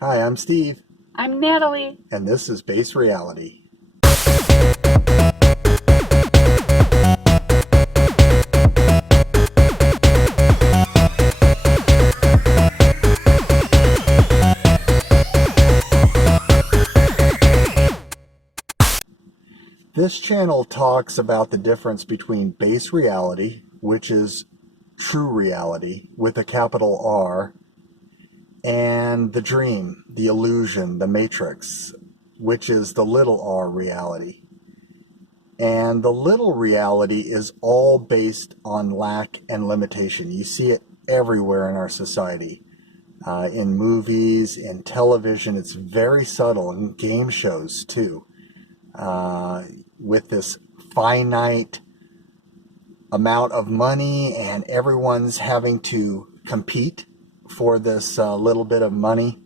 Hi, I'm Steve, I'm Natalie. and this is Base Reality. This channel talks about the difference between base reality, which is true reality with a capital R, and the dream, the illusion, the matrix, which is the little r reality. And the little reality is all based on lack and limitation. You see it everywhere in our society. In movies, in television, it's very subtle, in game shows too. With this finite amount of money and everyone's having to compete for this little bit of money.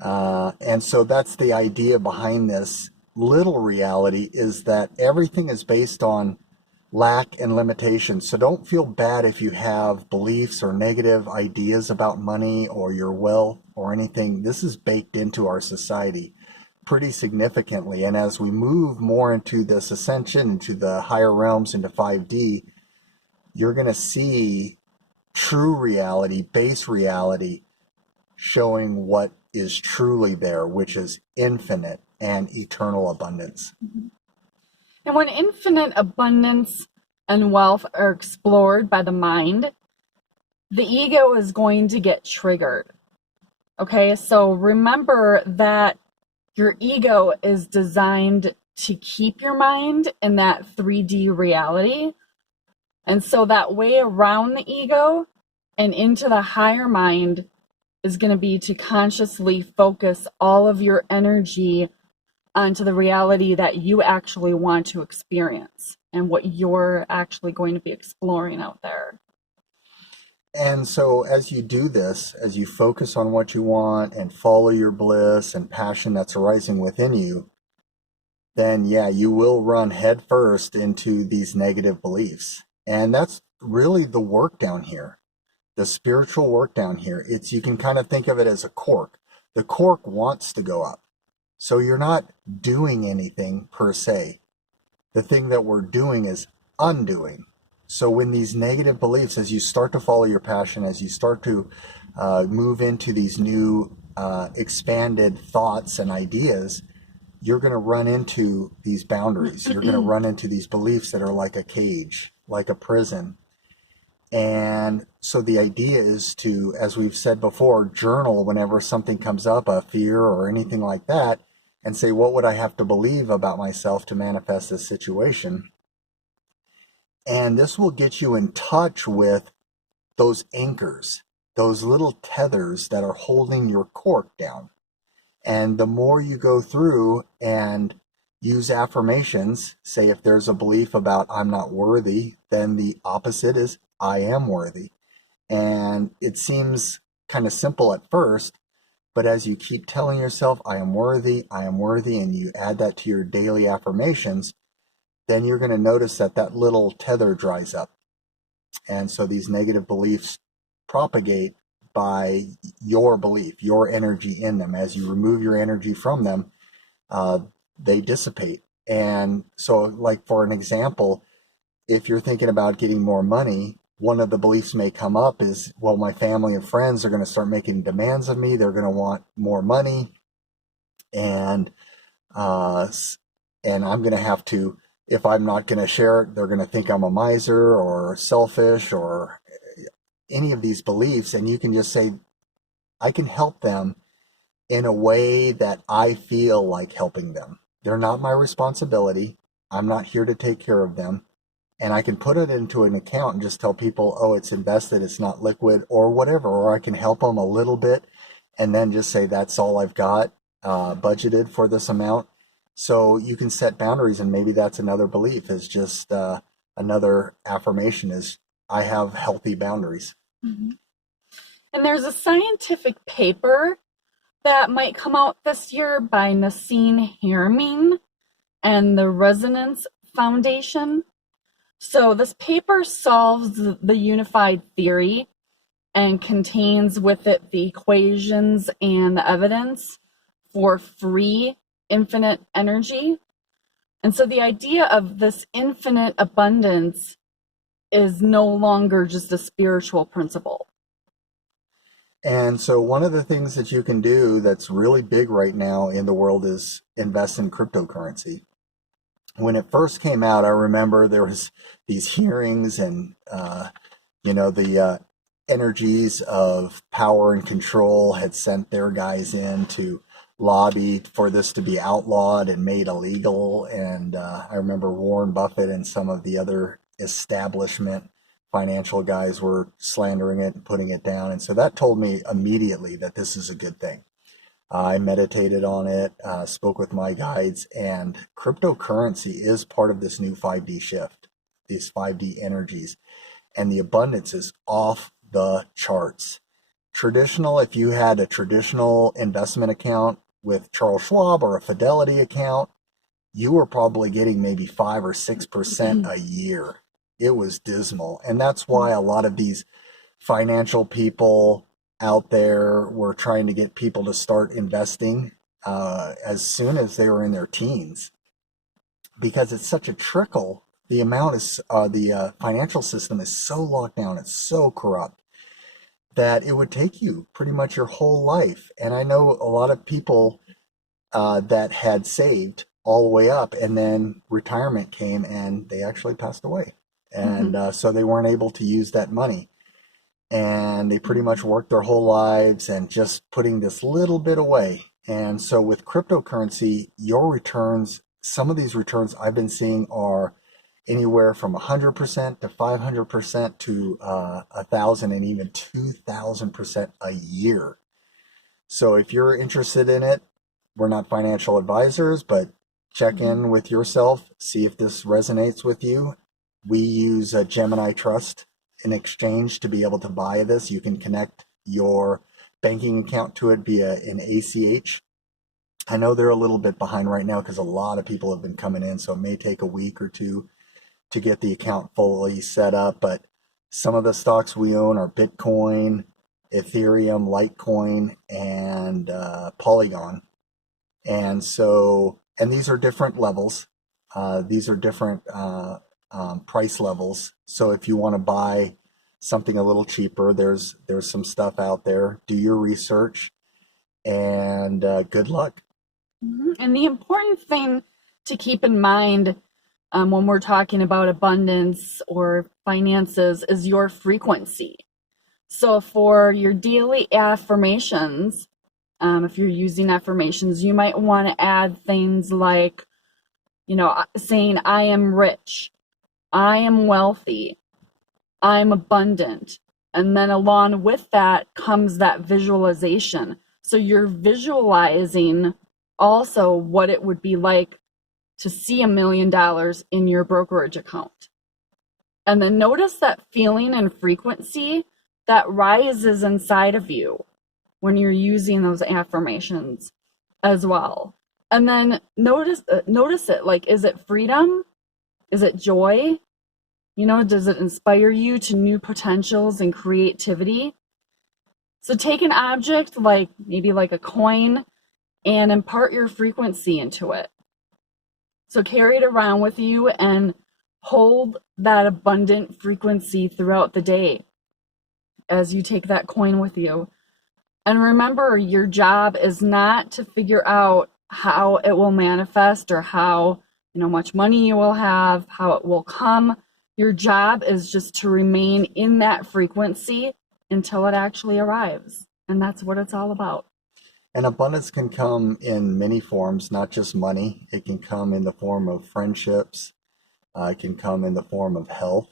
And so that's the idea behind this little reality, is that everything is based on lack and limitation. So don't feel bad if you have beliefs or negative ideas about money or your wealth or anything. This is baked into our society pretty significantly. And as we move more into this ascension, into the higher realms, into 5D, you're going to see true reality, base reality, showing what is truly there, which is infinite and eternal abundance. And when infinite abundance and wealth are explored by the mind, the ego is going to get triggered. Okay, so remember that your ego is designed to keep your mind in that 3D reality. And so that way around the ego and into the higher mind is going to be to consciously focus all of your energy onto the reality that you actually want to experience and what you're actually going to be exploring out there. And so as you do this, as you focus on what you want and follow your bliss and passion that's arising within you, then yeah, you will run headfirst into these negative beliefs. And that's really the work down here, the spiritual work down here. You can kind of think of it as a cork. The cork wants to go up. So you're not doing anything per se. The thing that we're doing is undoing. So when these negative beliefs, as you start to follow your passion, as you start to move into these new expanded thoughts and ideas, you're going to run into these boundaries. You're going to run into these beliefs that are like a cage, like a prison. And so the idea is to, as we've said before, journal whenever something comes up, a fear or anything like that, and say, what would I have to believe about myself to manifest this situation? And this will get you in touch with those anchors, those little tethers that are holding your cork down. And the more you go through and use affirmations, say if there's a belief about I'm not worthy, then the opposite is I am worthy. And it seems kind of simple at first, but as you keep telling yourself I am worthy, and you add that to your daily affirmations, then you're going to notice that that little tether dries up. And so these negative beliefs propagate by your belief, your energy in them. As you remove your energy from them, they dissipate. And so, like for an example, if you're thinking about getting more money, one of the beliefs may come up is, well, my family and friends are going to start making demands of me. They're going to want more money. And I'm going to have to, if I'm not going to share it, they're going to think I'm a miser or selfish or any of these beliefs. And you can just say, I can help them in a way that I feel like helping them. They're not my responsibility. I'm not here to take care of them. And I can put it into an account and just tell people, oh, it's invested, it's not liquid or whatever. Or I can help them a little bit and then just say, that's all I've got budgeted for this amount. So you can set boundaries, and maybe that's another belief, is just another affirmation is I have healthy boundaries. Mm-hmm. And there's a scientific paper that might come out this year by Nassim Haramein and the Resonance Foundation. So this paper solves the unified theory, and contains with it the equations and the evidence for free infinite energy. And so the idea of this infinite abundance is no longer just a spiritual principle. And so one of the things that you can do that's really big right now in the world is invest in cryptocurrency. When it first came out, I remember there was these hearings and, the energies of power and control had sent their guys in to lobby for this to be outlawed and made illegal. And I remember Warren Buffett and some of the other establishment financial guys were slandering it and putting it down. And so that told me immediately that this is a good thing. I meditated on it, spoke with my guides, and cryptocurrency is part of this new 5D shift, these 5D energies, and the abundance is off the charts. Traditional, if you had a traditional investment account with Charles Schwab or a Fidelity account, you were probably getting maybe 5 or 6% a year. It was dismal. And that's why a lot of these financial people out there were trying to get people to start investing as soon as they were in their teens, because it's such a trickle. The amount is the financial system is so locked down, it's so corrupt that it would take you pretty much your whole life. And I know a lot of people that had saved all the way up, and then retirement came and they actually passed away. And so they weren't able to use that money. And they pretty much worked their whole lives and just putting this little bit away. And so with cryptocurrency, your returns, some of these returns I've been seeing are anywhere from 100% to 500% to 1,000 and even 2,000% a year. So if you're interested in it, we're not financial advisors, but check in with yourself, see if this resonates with you. We use a Gemini Trust in exchange to be able to buy this. You can connect your banking account to it via an ACH. I know they're a little bit behind right now because a lot of people have been coming in, so it may take a week or two to get the account fully set up. But some of the stocks we own are Bitcoin, Ethereum, Litecoin, and Polygon. And so, and these are different levels. These are different price levels. So if you want to buy something a little cheaper, there's some stuff out there. Do your research, and good luck. And the important thing to keep in mind when we're talking about abundance or finances is your frequency. So for your daily affirmations, if you're using affirmations, you might want to add things like, saying, I am rich, I am wealthy, I'm abundant. And then along with that comes that visualization. So you're visualizing also what it would be like to see $1 million in your brokerage account. And then notice that feeling and frequency that rises inside of you when you're using those affirmations as well. And then notice it, like, is it freedom? Is it joy? Does it inspire you to new potentials and creativity? So take an object maybe like a coin and impart your frequency into it. So carry it around with you and hold that abundant frequency throughout the day as you take that coin with you. And remember, your job is not to figure out how it will manifest or how much money you will have, how it will come. Your job is just to remain in that frequency until it actually arrives. And that's what it's all about. And abundance can come in many forms, not just money. It can come in the form of friendships. It can come in the form of health.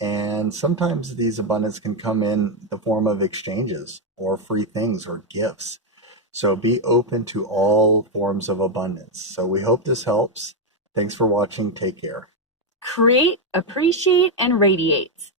And sometimes these abundance can come in the form of exchanges or free things or gifts. So be open to all forms of abundance. So we hope this helps. Thanks for watching. Take care. Create, appreciate, and radiate.